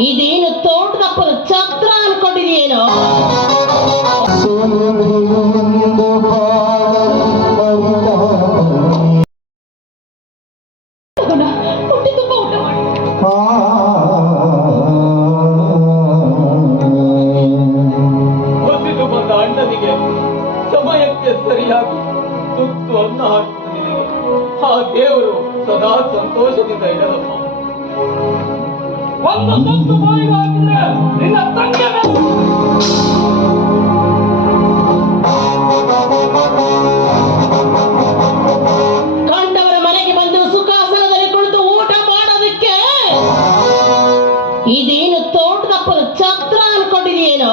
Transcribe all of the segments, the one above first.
ಇದೇನು ತೋಟದಪ್ಪನ ಛತ್ರ ಅನ್ಕೊಂಡಿದೆಯೇನೋ ಸಮಯಕ್ಕೆ ಸರಿಯಾಗಿ ತುತ್ತು ಅನ್ನ ಆ ದೇವರು ಸದಾ ಸಂತೋಷದಿಂದ ಇಡಲಪ್ಪ ಒಂದು ತುತ್ತು ಬಾಯಿಗೆ ಹಾಕಿದ್ರೆ ನಿನ್ನ ಮೇಲೆ ಕಂಡವರ ಮನೆಗೆ ಬಂದು ಸುಖಾಸನದಲ್ಲಿ ಕುಳಿತು ಊಟ ಮಾಡೋದಕ್ಕೆ ಇದೇನು ತೋಟದ ಛತ್ರ ಅನ್ಕೊಂಡಿದೆಯೇನೋ?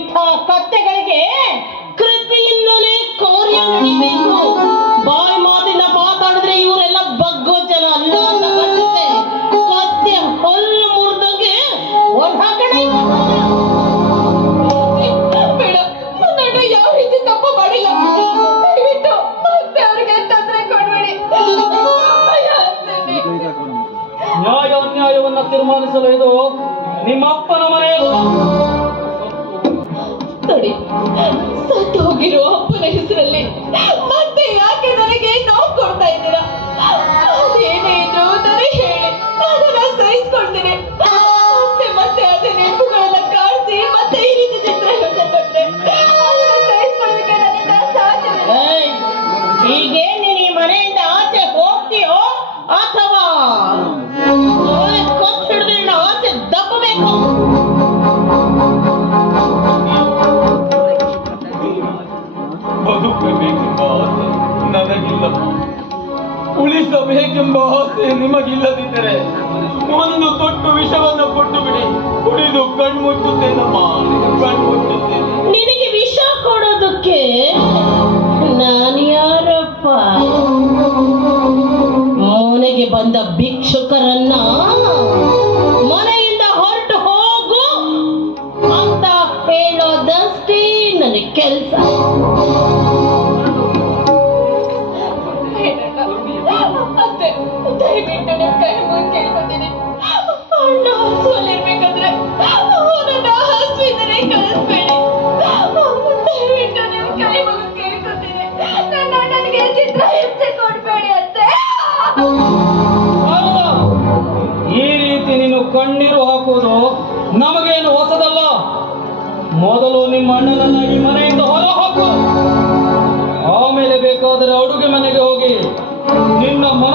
ಇಂಥ ಕತ್ತೆಗಳಿಗೆ ಕೃತಿಯಿಂದಲೇ ಕಾರ್ಯ ನಡಿಬೇಕು ಬಾಯಿ ಮಾತಿಂದ ಮಾತಾಡಿದ್ರೆ ಇವರೆಲ್ಲ ಬಗ್ಗೋ ಜನ ಅಲ್ಲ ಅಂತ ಕತ್ತೆ ಹೊಲ್ಲು ಮುರಿದಂಗೆ ಒಂದ್ ನನ್ನ ಯಾವ ರೀತಿ ತಪ್ಪು ಮಾಡಿಲ್ಲ. ದಯವಿಟ್ಟು ಮತ್ತೆ ಅವ್ರಿಗೆ ತೊಂದರೆ ಕೊಡ್ಬೇಡಿ. ನ್ಯಾಯ ಅನ್ಯಾಯವನ್ನ ತೀರ್ಮಾನಿಸಲು ಇದು ನಿಮ್ಮಪ್ಪನ ಮನೆಯಲ್ಲ. ನೋಡಿ ಸತ್ತು ಹೋಗಿರೋ ಅಪ್ಪನ ಹೆಸರಲ್ಲಿ ಆಸೆ ನನಗಿಲ್ಲಪ್ಪ ಉಳಿಸಬೇಕೆಂಬ ಆಸೆ ನಿಮಗಿಲ್ಲದಿದ್ದರೆ ಒಂದು ತೊಟ್ಟು ವಿಷವನ್ನು ಕೊಟ್ಟು ಬಿಡಿ ಕುಡಿದು ಕಣ್ಮುಚ್ಚುತ್ತೇನಮ್ಮ ಕಣ್ಮುಚ್ಚುತ್ತೇನೆ ನಿನಗೆ ವಿಷ ಕೊಡೋದಕ್ಕೆ ನಾನು ಯಾರಪ್ಪ? ಮನೆಗೆ ಬಂದ ಭಿಕ್ಷುಕರನ್ನ ನಮಗೇನು ಹೊಸದಲ್ಲ? ಮೊದಲು ನಿಮ್ಮ ಅಣ್ಣನನ್ನಾಗಿ ಮನೆಯಿಂದ ಹೊರ ಹೋಗು ಆಮೇಲೆ ಬೇಕಾದರೆ ಅಡುಗೆ ಮನೆಗೆ ಹೋಗಿ ನಿನ್ನ ಮನ